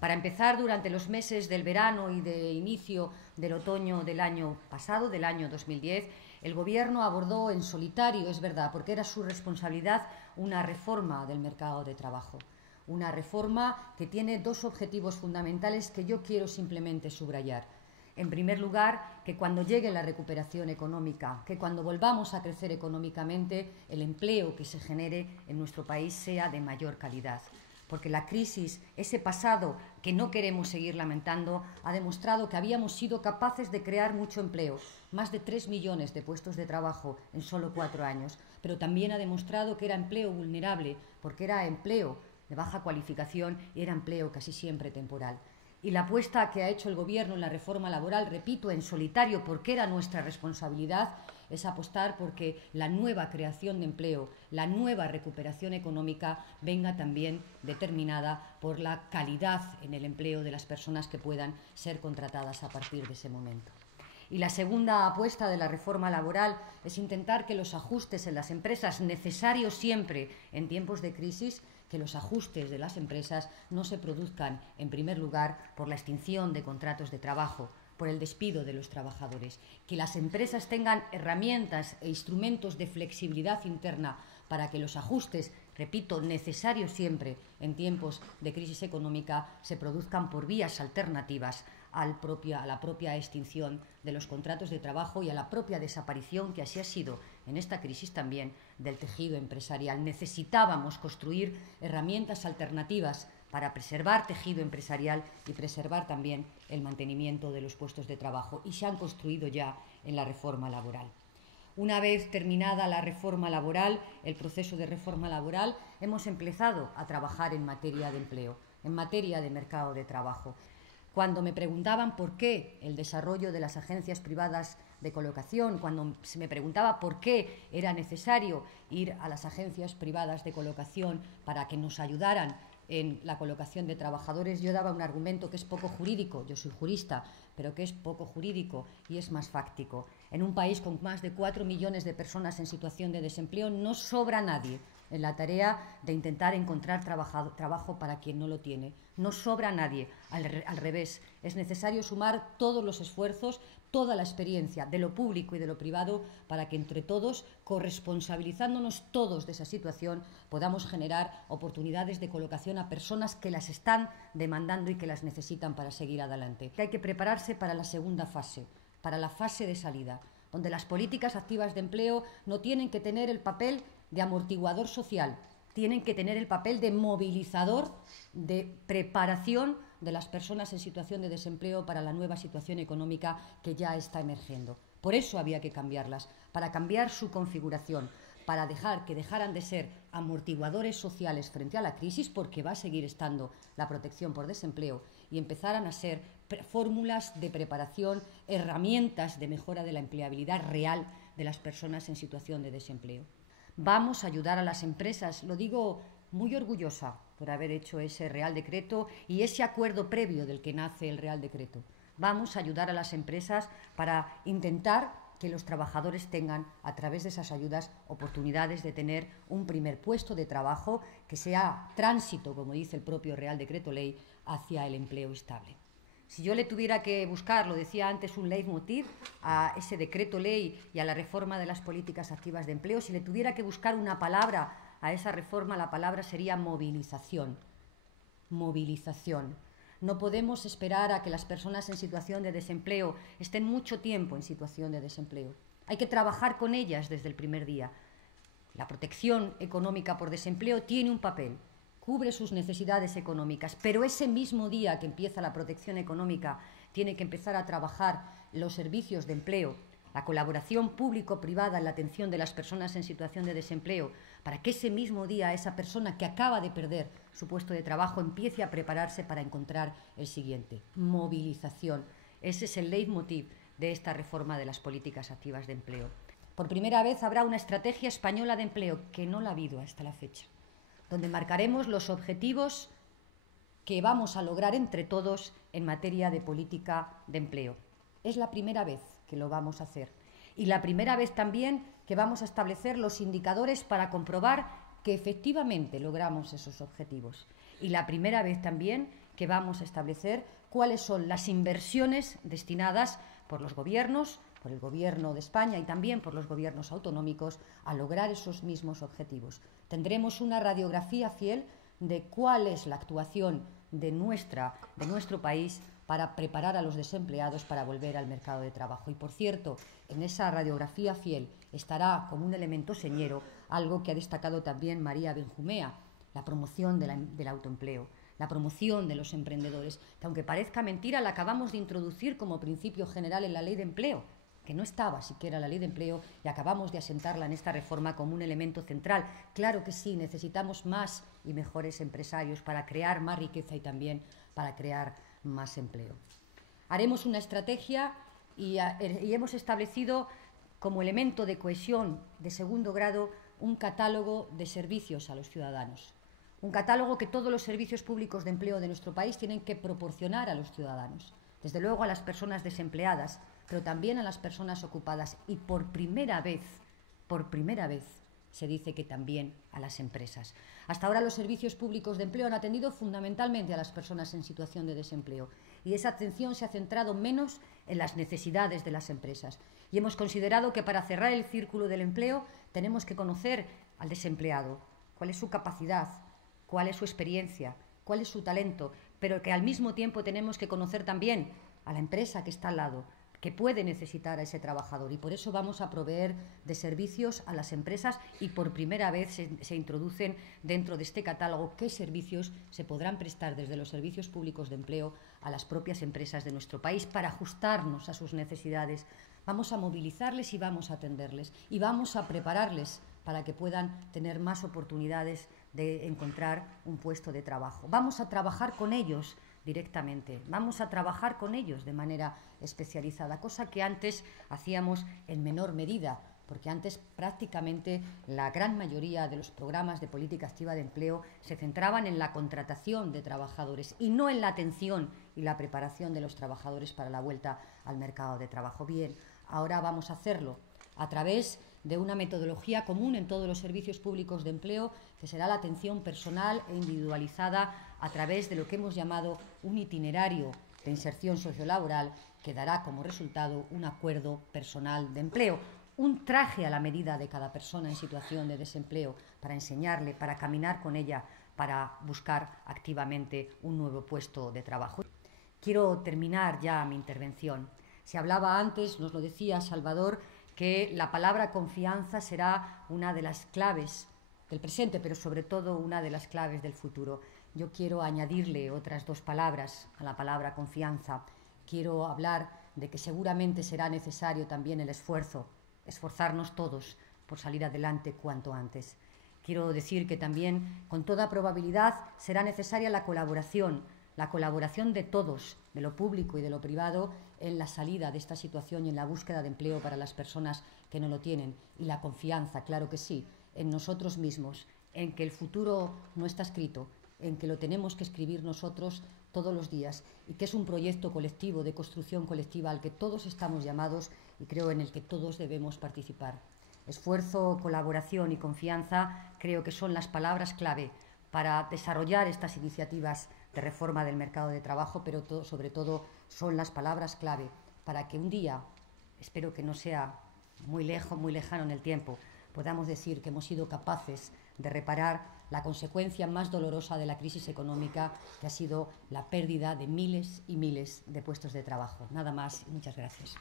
Para empezar, durante los meses del verano y de inicio del otoño del año pasado, del año 2010, el Gobierno abordó en solitario, es verdad, porque era su responsabilidad, una reforma del mercado de trabajo. Una reforma que tiene dos objetivos fundamentales que yo quiero simplemente subrayar. En primer lugar, que cuando llegue la recuperación económica, que cuando volvamos a crecer económicamente, el empleo que se genere en nuestro país sea de mayor calidad. Porque la crisis, ese pasado que no queremos seguir lamentando, ha demostrado que habíamos sido capaces de crear mucho empleo, más de 3 millones de puestos de trabajo en solo 4 años, pero también ha demostrado que era empleo vulnerable, porque era empleo de baja cualificación y era empleo casi siempre temporal. Y la apuesta que ha hecho el Gobierno en la reforma laboral, repito, en solitario, porque era nuestra responsabilidad, es apostar porque la nueva creación de empleo, la nueva recuperación económica venga también determinada por la calidad en el empleo de las personas que puedan ser contratadas a partir de ese momento. Y la segunda apuesta de la reforma laboral es intentar que los ajustes en las empresas, necesarios siempre en tiempos de crisis, que los ajustes de las empresas no se produzcan, en primer lugar, por la extinción de contratos de trabajo, por el despido de los trabajadores, que las empresas tengan herramientas e instrumentos de flexibilidad interna para que los ajustes, repito, necesarios siempre en tiempos de crisis económica, se produzcan por vías alternativas a la propia extinción de los contratos de trabajo y a la propia desaparición, que así ha sido en esta crisis también, del tejido empresarial. Necesitábamos construir herramientas alternativas para preservar tejido empresarial y preservar también el mantenimiento de los puestos de trabajo, y se han construido ya en la reforma laboral. Una vez terminada la reforma laboral, el proceso de reforma laboral, hemos empezado a trabajar en materia de empleo, en materia de mercado de trabajo. Cuando me preguntaban por qué el desarrollo de las agencias privadas de colocación, cuando se me preguntaba por qué era necesario ir a las agencias privadas de colocación para que nos ayudaran en la colocación de trabajadores, yo daba un argumento que es poco jurídico, yo soy jurista, pero que es poco jurídico y es más fáctico. En un país con más de 4 millones de personas en situación de desempleo no sobra nadie en la tarea de intentar encontrar trabajo para quien no lo tiene. No sobra nadie, al revés. Es necesario sumar todos los esfuerzos, toda la experiencia de lo público y de lo privado para que entre todos, corresponsabilizándonos todos de esa situación, podamos generar oportunidades de colocación a personas que las están demandando y que las necesitan para seguir adelante. Hay que prepararse para la segunda fase, para la fase de salida, donde las políticas activas de empleo no tienen que tener el papel de amortiguador social, tienen que tener el papel de movilizador, de preparación de las personas en situación de desempleo para la nueva situación económica que ya está emergiendo. Por eso había que cambiarlas, para cambiar su configuración, para que dejaran de ser amortiguadores sociales frente a la crisis, porque va a seguir estando la protección por desempleo, y empezaran a ser fórmulas de preparación, herramientas de mejora de la empleabilidad real de las personas en situación de desempleo. Vamos a ayudar a las empresas, lo digo muy orgullosa por haber hecho ese Real Decreto y ese acuerdo previo del que nace el Real Decreto. Vamos a ayudar a las empresas para intentar que los trabajadores tengan, a través de esas ayudas, oportunidades de tener un primer puesto de trabajo que sea tránsito, como dice el propio Real Decreto Ley, hacia el empleo estable. Si yo le tuviera que buscar, lo decía antes, un leitmotiv a ese decreto ley y a la reforma de las políticas activas de empleo, si le tuviera que buscar una palabra a esa reforma, la palabra sería movilización. Movilización. No podemos esperar a que las personas en situación de desempleo estén mucho tiempo en situación de desempleo. Hay que trabajar con ellas desde el primer día. La protección económica por desempleo tiene un papel, cubre sus necesidades económicas, pero ese mismo día que empieza la protección económica tiene que empezar a trabajar los servicios de empleo, la colaboración público-privada en la atención de las personas en situación de desempleo, para que ese mismo día esa persona que acaba de perder su puesto de trabajo empiece a prepararse para encontrar el siguiente. Movilización. Ese es el leitmotiv de esta reforma de las políticas activas de empleo. Por primera vez habrá una estrategia española de empleo, que no la ha habido hasta la fecha, donde marcaremos los objetivos que vamos a lograr entre todos en materia de política de empleo. Es la primera vez que lo vamos a hacer. Y la primera vez también que vamos a establecer los indicadores para comprobar que efectivamente logramos esos objetivos. Y la primera vez también que vamos a establecer cuáles son las inversiones destinadas por los gobiernos, por el Gobierno de España y también por los gobiernos autonómicos a lograr esos mismos objetivos. Tendremos una radiografía fiel de cuál es la actuación de nuestro país para preparar a los desempleados para volver al mercado de trabajo. Y, por cierto, en esa radiografía fiel estará como un elemento señero algo que ha destacado también María Benjumea, la promoción del autoempleo, la promoción de los emprendedores, que aunque parezca mentira, la acabamos de introducir como principio general en la Ley de Empleo, que no estaba siquiera en la Ley de Empleo, y acabamos de asentarla en esta reforma como un elemento central. Claro que sí, necesitamos más y mejores empresarios para crear más riqueza y también para crear más empleo. Haremos una estrategia y hemos establecido como elemento de cohesión de segundo grado un catálogo de servicios a los ciudadanos. Un catálogo que todos los servicios públicos de empleo de nuestro país tienen que proporcionar a los ciudadanos. Desde luego a las personas desempleadas, pero también a las personas ocupadas y por primera vez, se dice que también a las empresas. Hasta ahora los servicios públicos de empleo han atendido fundamentalmente a las personas en situación de desempleo y esa atención se ha centrado menos en las necesidades de las empresas. Y hemos considerado que para cerrar el círculo del empleo tenemos que conocer al desempleado, cuál es su capacidad, cuál es su experiencia, cuál es su talento, pero que al mismo tiempo tenemos que conocer también a la empresa que está al lado, que puede necesitar a ese trabajador, y por eso vamos a proveer de servicios a las empresas y por primera vez se introducen dentro de este catálogo qué servicios se podrán prestar desde los servicios públicos de empleo a las propias empresas de nuestro país para ajustarnos a sus necesidades. Vamos a movilizarles y vamos a atenderles y vamos a prepararles para que puedan tener más oportunidades de encontrar un puesto de trabajo. Vamos a trabajar con ellos directamente, vamos a trabajar con ellos de manera especializada, cosa que antes hacíamos en menor medida, porque antes prácticamente la gran mayoría de los programas de política activa de empleo se centraban en la contratación de trabajadores y no en la atención y la preparación de los trabajadores para la vuelta al mercado de trabajo. Bien, ahora vamos a hacerlo a través de una metodología común en todos los servicios públicos de empleo, que será la atención personal e individualizada a través de lo que hemos llamado un itinerario de inserción sociolaboral que dará como resultado un acuerdo personal de empleo, un traje a la medida de cada persona en situación de desempleo para enseñarle, para caminar con ella, para buscar activamente un nuevo puesto de trabajo. Quiero terminar ya mi intervención. Se hablaba antes, nos lo decía Salvador, que la palabra confianza será una de las claves del presente, pero sobre todo una de las claves del futuro. Yo quiero añadirle otras dos palabras a la palabra confianza. Quiero hablar de que seguramente será necesario también el esfuerzo, esforzarnos todos por salir adelante cuanto antes. Quiero decir que también, con toda probabilidad, será necesaria la colaboración de todos, de lo público y de lo privado, en la salida de esta situación y en la búsqueda de empleo para las personas que no lo tienen. Y la confianza, claro que sí, en nosotros mismos, en que el futuro no está escrito, en que lo tenemos que escribir nosotros todos los días y que es un proyecto colectivo, de construcción colectiva al que todos estamos llamados y creo en el que todos debemos participar. Esfuerzo, colaboración y confianza creo que son las palabras clave para desarrollar estas iniciativas de reforma del mercado de trabajo, pero sobre todo son las palabras clave para que un día, espero que no sea muy lejano en el tiempo, podamos decir que hemos sido capaces de reparar la consecuencia más dolorosa de la crisis económica, que ha sido la pérdida de miles y miles de puestos de trabajo. Nada más y muchas gracias.